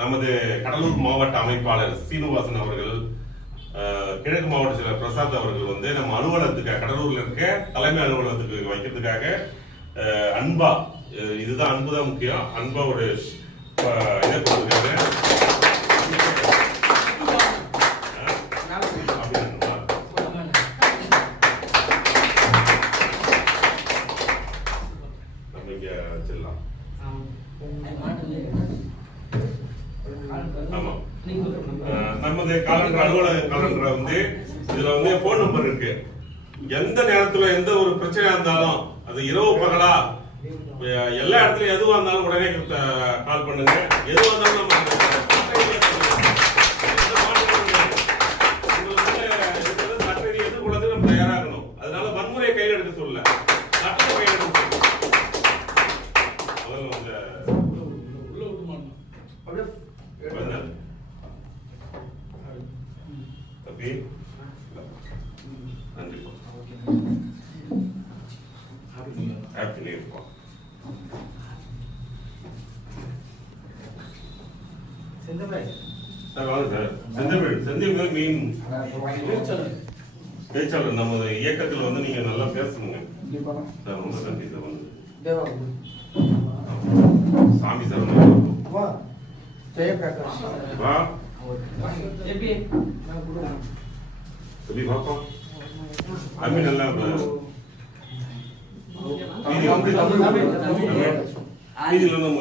நமது கடலூர் மாவட்ட அமைப்பாளர் சீனிவாசன் அவர்கள் கிழக்கு மாவட்ட செயலர் பிரசாத் அவர்கள் வந்து நம்ம அலுவலகத்துக்கு கடலூர்ல இருக்க தலைமை அலுவலகத்துக்கு வைக்கிறதுக்காக அன்பா இதுதான் அன்பு தான் முக்கியம். அன்பா ஒரு இதை கொடுத்துருக்காரு அப்படின்னா நம்ம இங்க வச்சிடலாம். நமது காலண்டர் அலுவலக காலண்டர் வந்து இதுல வந்து போன் நம்பர் இருக்கு. எந்த நேரத்துல எந்த ஒரு பிரச்சனையா இருந்தாலும் அது இரவு பகலா எல்லா இடத்துலயும் எதுவா இருந்தாலும் உடனே கால் பண்ணுங்க. எதுவா இருந்தாலும் நம்ம எந்த மாற்றமும் தம்பி நன்றி. ஹாப்பி நியூ இயர் சார் வாங்க சார். செந்தமிழ் செந்தமிழ் மீன் பேச்சாளர். நமது இயக்கத்தில் வந்து நீங்க நல்லா பேசணுங்க சார் ரொம்ப நன்றி சார் வந்து சாமி சார் வந்து வா. தம்பி பாப்பா அம்மி நல்லா மீதி வந்து மீதியில் நம்ம